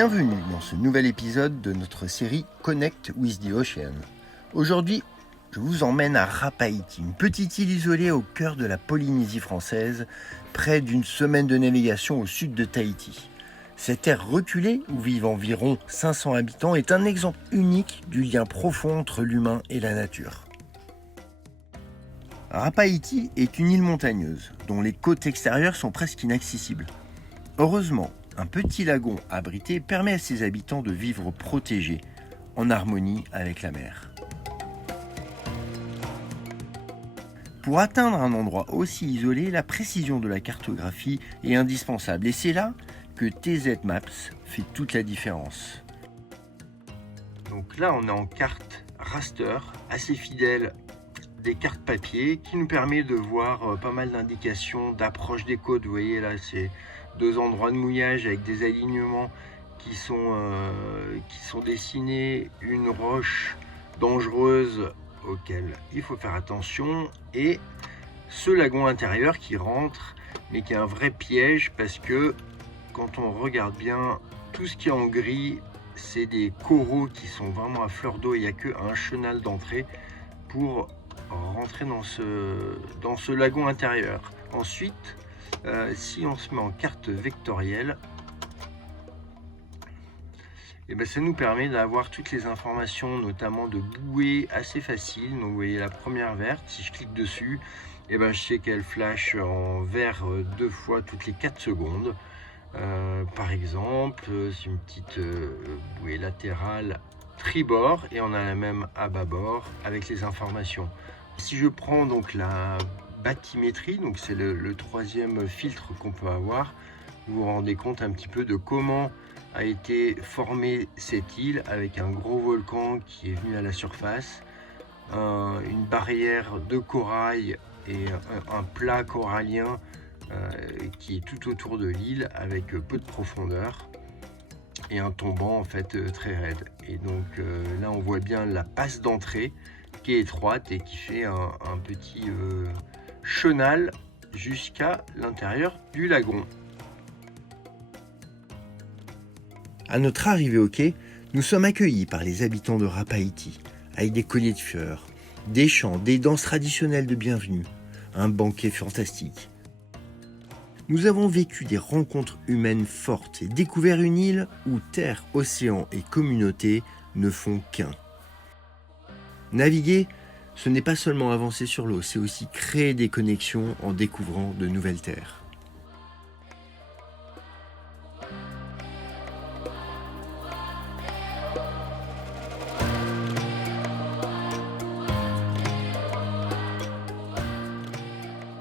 Bienvenue dans ce nouvel épisode de notre série Connect with the Ocean. Aujourd'hui, je vous emmène à Rapaïti, une petite île isolée au cœur de la Polynésie française, près d'une semaine de navigation au sud de Tahiti. Cette terre reculée, où vivent environ 500 habitants, est un exemple unique du lien profond entre l'humain et la nature. Rapaïti est une île montagneuse, dont les côtes extérieures sont presque inaccessibles. Heureusement, un petit lagon abrité permet à ses habitants de vivre protégés, en harmonie avec la mer. Pour atteindre un endroit aussi isolé, la précision de la cartographie est indispensable, et c'est là que TZ Maps fait toute la différence. Donc là, on est en carte raster, assez fidèle des cartes papier, qui nous permet de voir pas mal d'indications d'approche des côtes. Vous voyez là, c'est 2 endroits de mouillage avec des alignements qui sont dessinés, une roche dangereuse auquel il faut faire attention, et ce lagon intérieur qui rentre, mais qui est un vrai piège, parce que quand on regarde bien, tout ce qui est en gris, c'est des coraux qui sont vraiment à fleur d'eau. Il n'y a qu'un chenal d'entrée pour rentrer dans ce lagon intérieur. Ensuite, si on se met en carte vectorielle, et ça nous permet d'avoir toutes les informations, notamment de bouées, assez faciles. Donc vous voyez la première verte, si je clique dessus, je sais qu'elle flash en vert 2 fois toutes les 4 secondes. Par exemple, c'est une petite bouée latérale tribord, et on a la même à bâbord avec les informations. Si je prends donc la bathymétrie, donc c'est le 3e filtre qu'on peut avoir, vous vous rendez compte un petit peu de comment a été formée cette île, avec un gros volcan qui est venu à la surface, une barrière de corail et un plat corallien qui est tout autour de l'île avec peu de profondeur, et un tombant en fait très raide. Et donc là on voit bien la passe d'entrée qui est étroite et qui fait un petit chenal jusqu'à l'intérieur du lagon. À notre arrivée au quai, nous sommes accueillis par les habitants de Rapaïti, avec des colliers de fleurs, des chants, des danses traditionnelles de bienvenue, un banquet fantastique. Nous avons vécu des rencontres humaines fortes et découvert une île où terre, océan et communauté ne font qu'un. Naviguer, ce n'est pas seulement avancer sur l'eau, c'est aussi créer des connexions en découvrant de nouvelles terres.